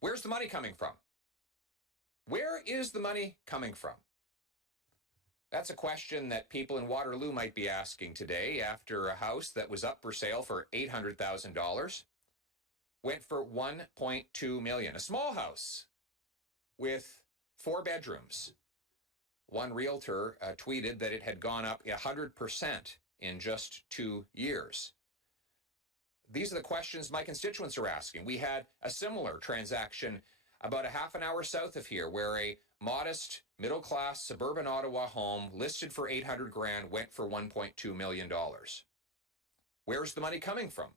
Where's the money coming from? Where is the money coming from? That's a question that people in Waterloo might be asking today after a house that was up for sale for $800,000 went for $1.2 million. A small house with 4 bedrooms. One realtor tweeted that it had gone up 100% in just 2 years. These are the questions my constituents are asking. We had a similar transaction about a half an hour south of here where a modest middle-class suburban Ottawa home listed for $800,000 went for $1.2 million. Where's the money coming from?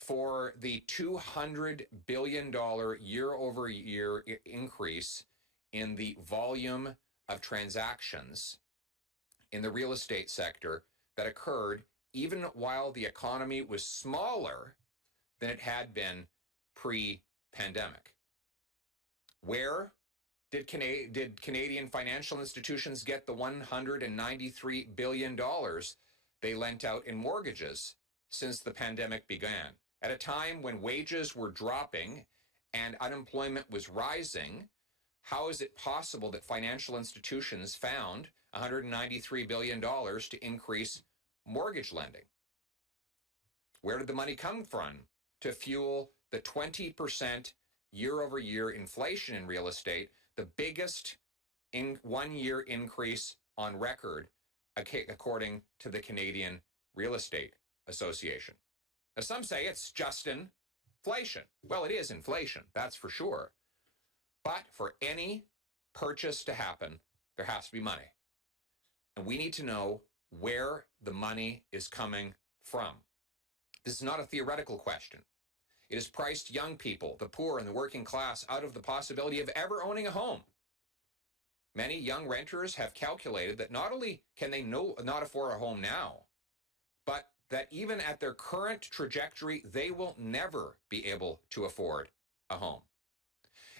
For the $200 billion year-over-year increase in the volume of transactions in the real estate sector that occurred even while the economy was smaller than it had been pre-pandemic. Where did Canadian financial institutions get the $193 billion they lent out in mortgages since the pandemic began? At a time when wages were dropping and unemployment was rising, how is it possible that financial institutions found $193 billion to increase mortgage lending? Where did the money come from to fuel the 20% year-over-year inflation in real estate, the biggest in 1 year increase on record, according to the Canadian Real Estate Association? Now, some say it's just inflation. Well, it is inflation, that's for sure. But for any purchase to happen, there has to be money. And we need to know where the money is coming from. This is not a theoretical question. It has priced young people, the poor and the working class, out of the possibility of ever owning a home. Many young renters have calculated that not only can they not afford a home now, but that even at their current trajectory, they will never be able to afford a home.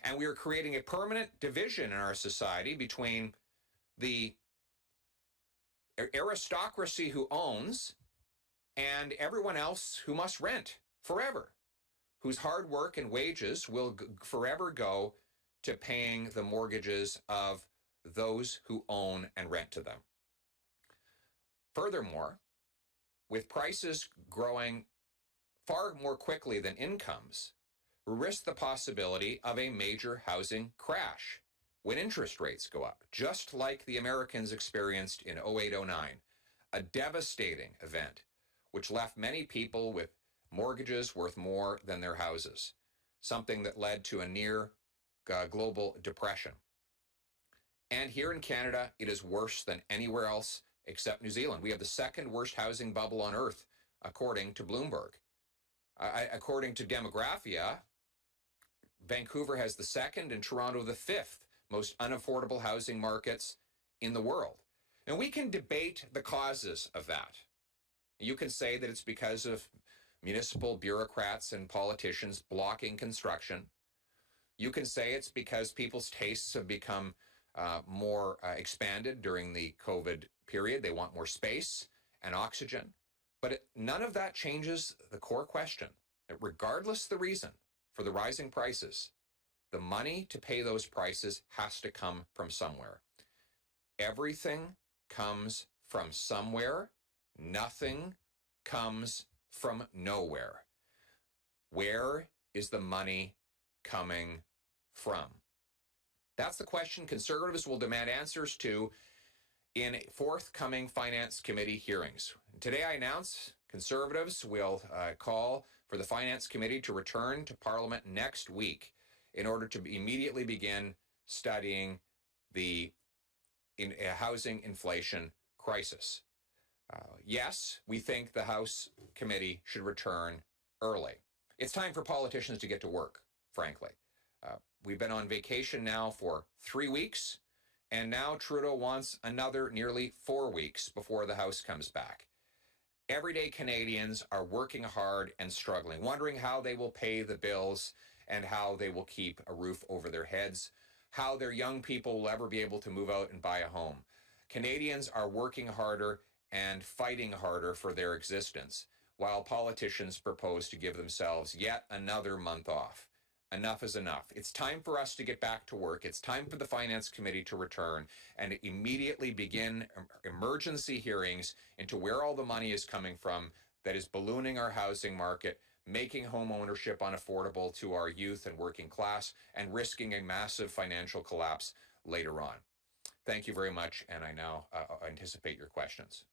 And we are creating a permanent division in our society between the aristocracy who owns and everyone else who must rent forever, whose hard work and wages will forever go to paying the mortgages of those who own and rent to them. Furthermore, with prices growing far more quickly than incomes, we risk the possibility of a major housing crash when interest rates go up, just like the Americans experienced in 08-09, a devastating event which left many people with mortgages worth more than their houses, something that led to a near global depression. And here in Canada, it is worse than anywhere else except New Zealand. We have the second worst housing bubble on earth, according to Bloomberg. According to Demographia, Vancouver has the second and Toronto the fifth most unaffordable housing markets in the world. And we can debate the causes of that. You can say that it's because of municipal bureaucrats and politicians blocking construction. You can say it's because people's tastes have become more expanded during the COVID period. They want more space and oxygen. But none of that changes the core question, that regardless the reason for the rising prices, the money to pay those prices has to come from somewhere. Everything comes from somewhere. Nothing comes from nowhere. Where is the money coming from? That's the question Conservatives will demand answers to in forthcoming Finance Committee hearings. Today I announce Conservatives will call for the Finance Committee to return to Parliament next week in order to immediately begin studying the housing inflation crisis. Yes, we think the House Committee should return early. It's time for politicians to get to work, frankly. We've been on vacation now for 3 weeks, and now Trudeau wants another nearly 4 weeks before the House comes back. Everyday Canadians are working hard and struggling, wondering how they will pay the bills and how they will keep a roof over their heads, how their young people will ever be able to move out and buy a home. Canadians are working harder and fighting harder for their existence, while politicians propose to give themselves yet another month off. enough is enough. It's time for us to get back to work. It's time for the Finance Committee to return and immediately begin emergency hearings into where all the money is coming from that is ballooning our housing market, making home ownership unaffordable to our youth and working class, and risking a massive financial collapse later on. Thank you very much, and I now anticipate your questions.